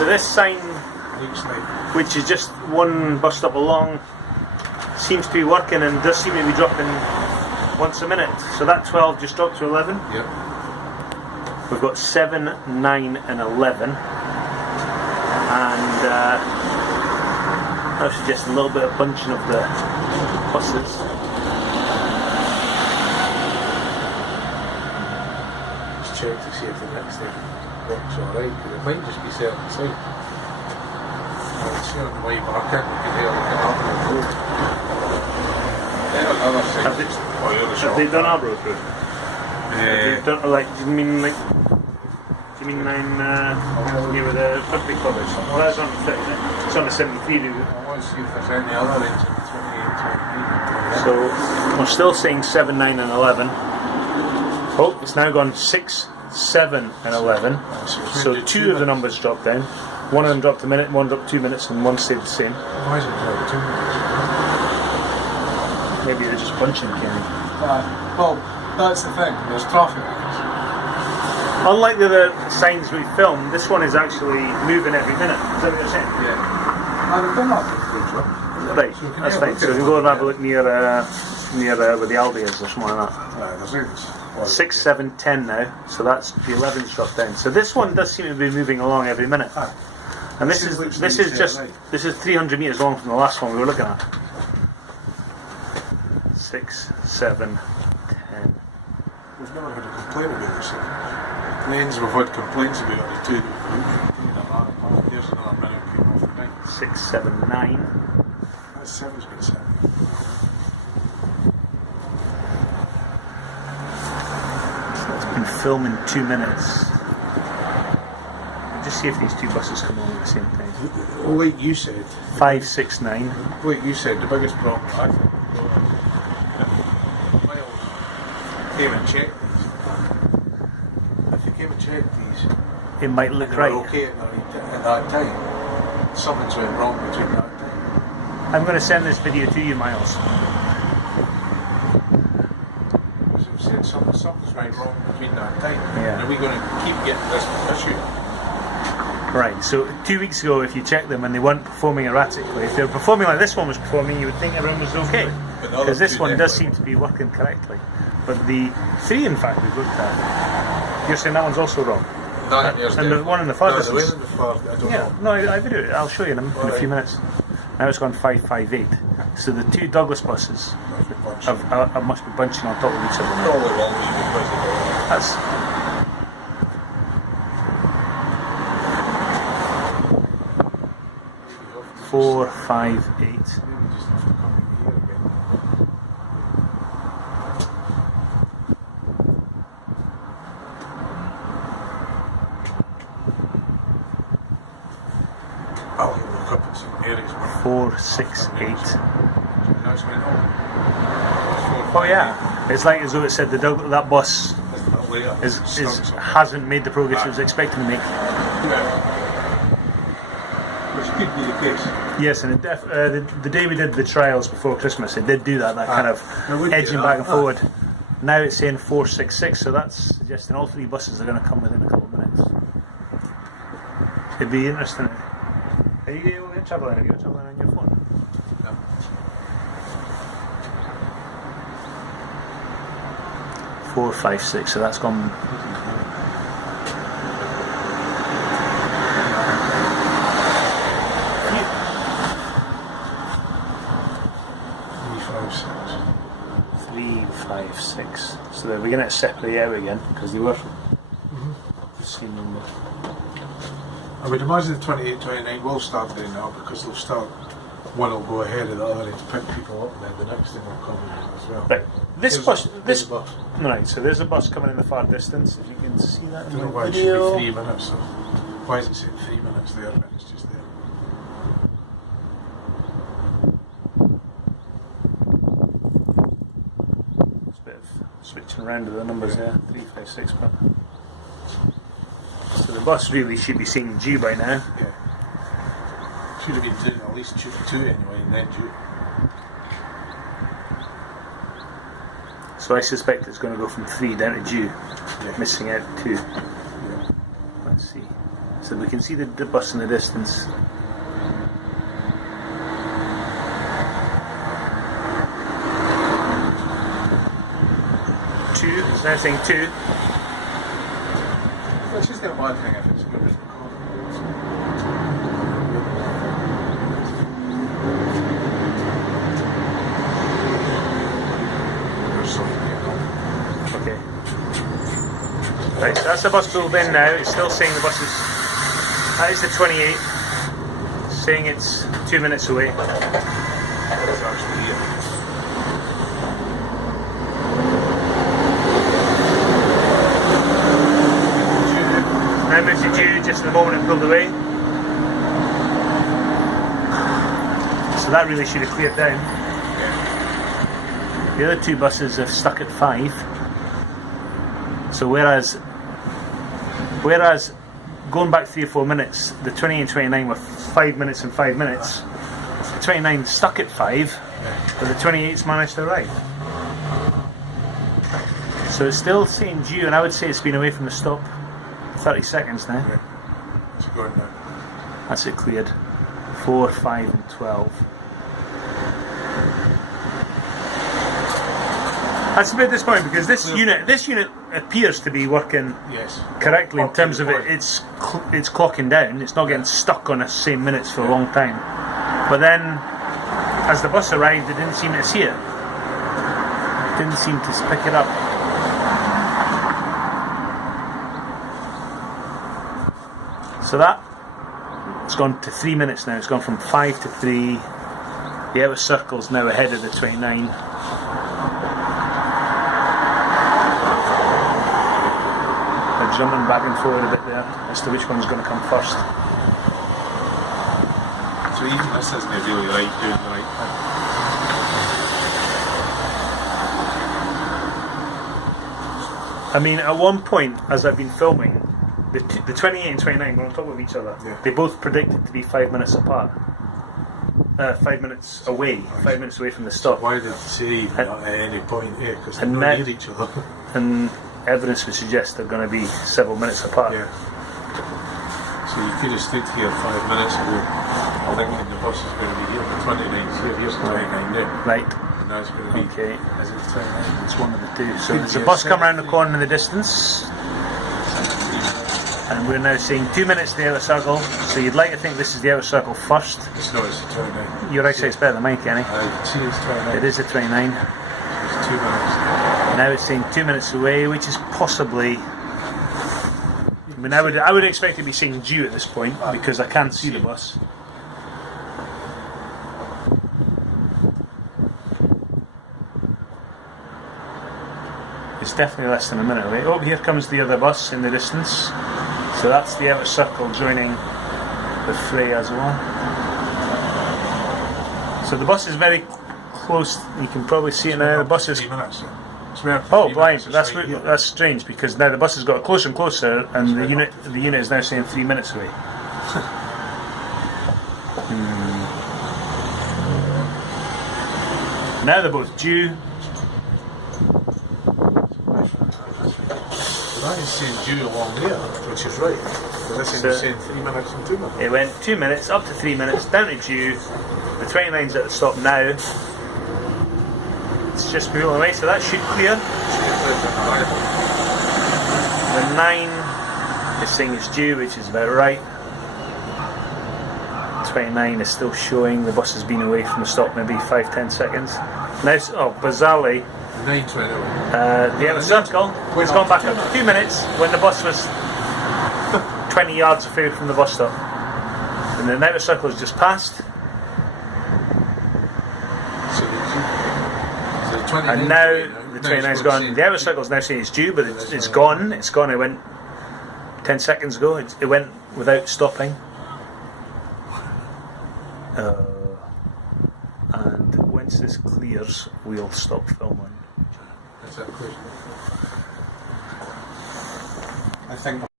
So this sign, which is just one bus stop along, seems to be working and does seem to be dropping once a minute. So that 12 just dropped to 11. Yep. We've got 7, 9 and 11. And that suggests a little bit of bunching of the buses. Just check to see if the next thing works alright, because it might just be set inside. See on the way Balcairn, you can hear like an Arborough Road. Have they done Arborough Road? They've done, like, do you mean near where the rugby club is? Well, that's on the 30, it's on the 73 route. I want to see if there's any other lanes in 28, 28. So we're still saying 7, 9 and 11. Oh, it's now gone 6, 7 and 11. So 2 of the numbers dropped down. One of them dropped a minute, one dropped 2 minutes, and one stayed the same. Why is it dropped 2 minutes? Maybe they're just bunching, Kenny. Well, that's the thing, there's traffic. Unlike the other signs we filmed, this one is actually moving every minute. Is that what you're saying? Yeah. I've done that. Right, that's fine. So we can go and have a look near where the Aldi is or something like that. There's 6, 7, 10 now, so that's the 11's dropped down. So this one does seem to be moving along every minute. And this is 300 metres long from the last one we were looking at. 6, 7, 10. We've never had a complaint about this. Lanes we've had complaints about are the two. There's another minute came off the night. 6, 7, 9. That 7's been set. It's been filming 2 minutes. Just see if these two buses come along at the same time. Like you said. 5, 6, 9. Like you said, the biggest problem I think came and checked these. If they came and checked these, It might look they right. were okay at that time. Something's went wrong between that time. I'm going to send this video to you, Miles. As I've said, something's went wrong between that time. Yeah. And are we going to keep getting this issue? Right, so 2 weeks ago, if you checked them and they weren't performing erratically, if they were performing like this one was performing, you would think everyone was okay. Because this one does seem to be working correctly. But the 3, in fact, we've looked at, you're saying that one's also wrong? And the one in the far distance. No, I video it. I'll show you in a few minutes. Now it's gone 5, 5, 8. So the 2 Douglas buses must be bunching on top of each other. That's 4, 5, 8. I'll look up in some areas. 4, 6, 8. Oh yeah, it's like as though it said that bus hasn't made the progress it was expecting to make. Which could be the case. Yes, and the day we did the trials before Christmas, it did do that kind of edging back and forward. Now it's saying 4, 6, 6, so that's suggesting all 3 buses are going to come within a couple of minutes. It'd be interesting. Are you able to get travelling? Have you got travelling on your phone? No. Four, 5, 6, so that's gone. Three, 5, 6. So they're beginning to separate out again because they were the same number. I would imagine the 28, 29 will start doing that because they'll start. One will go ahead of the other to pick people up, and then the next thing will come as well. Right. This bus. Right. So there's a bus coming in the far distance. If you can see that. I don't know why it should be 3 minutes. So why is it saying 3 minutes there when it's just there? It's a bit of switching around of the numbers there. 3, 5, 6. But so the bus really should be seeing due by now. Yeah. Should have been doing at least 2 anyway, and then due. So I suspect it's going to go from 3 down to due, missing out 2. Yeah. Let's see. Is So we can see the bus in the distance. Two, it's now saying 2. Which is the bad thing if it's moving. Okay. Right, so that's the bus pulled in now. It's still saying the bus is. That is the 28. Saying it's 2 minutes away. It's actually here. Now moved to due just the moment it pulled away. So that really should have cleared down. The other 2 buses have stuck at 5. So whereas going back 3 or 4 minutes, the 28 and 29 were 5 minutes and 5 minutes. The 29 stuck at 5, but the 28's managed to arrive. So it's still saying due, and I would say it's been away from the stop 30 seconds now. Yeah. It's going now. That's it cleared. 4, 5 and 12. That's a bit disappointing because this unit appears to be working correctly in terms of it's clocking down. It's not getting stuck on the same minutes for a long time. But then, as the bus arrived, it didn't seem to see it. It didn't seem to pick it up. So it's gone to 3 minutes now. It's gone from 5 to 3. The outer circle's now ahead of the 29. They're jumping back and forward a bit there as to which one's going to come first. So even this isn't really right, doing the right thing. I mean, at one point, as I've been filming, the 28 and 29 were on top of each other. Yeah. They both predicted to be 5 minutes apart. 5 minutes away. 5 minutes away from the stop. Why did it say that at any point here? Because they're and not near each other. And evidence would suggest they're going to be several minutes apart. Yeah. So you could have stood here 5 minutes ago thinking the bus is going to be here. The 29's here. Here's the 29 now. Right. And now it's going to be. Okay. Is it 29? It's one of the 2. So Could there's be a a bus come second. around the corner in the distance. And we're now seeing 2 minutes to the outer circle. So you'd like to think this is the outer circle first. It's not, it's the 29. Your eyesight's better than mine, Kenny. I can see it's 29. It is a 29. It's 2 minutes. Now it's saying 2 minutes away, which is possibly. I mean, I would expect it to be saying due at this point because I can't see the bus. It's definitely less than a minute away. Oh, here comes the other bus in the distance. So that's the outer circle joining the fray as well. So the bus is very close. You can probably see it now. The bus is. 3 minutes. Oh, blind! That's strange because now the bus has got closer and closer, and the unit is now saying 3 minutes away. Now they're both due. That is saying due along there, which is right. Because this is saying 3 minutes and 2 minutes. It went 2 minutes, up to 3 minutes, down to due. The 29's at the stop now. It's just moving away, so that should clear. The 9 is saying it's due, which is about right. 29 is still showing the bus has been away from the stop maybe 5-10 seconds. Now, bizarrely, 9's went away. the outer circle has gone back up to 2 minutes when the bus was 20 yards away from the bus stop. And the outer circle has just passed. And now the 29's gone. The outer circle's now saying it's due, but it's gone. It's gone. It went 10 seconds ago. It went without stopping. And once this clears, we'll stop filming. That's it, clear. I think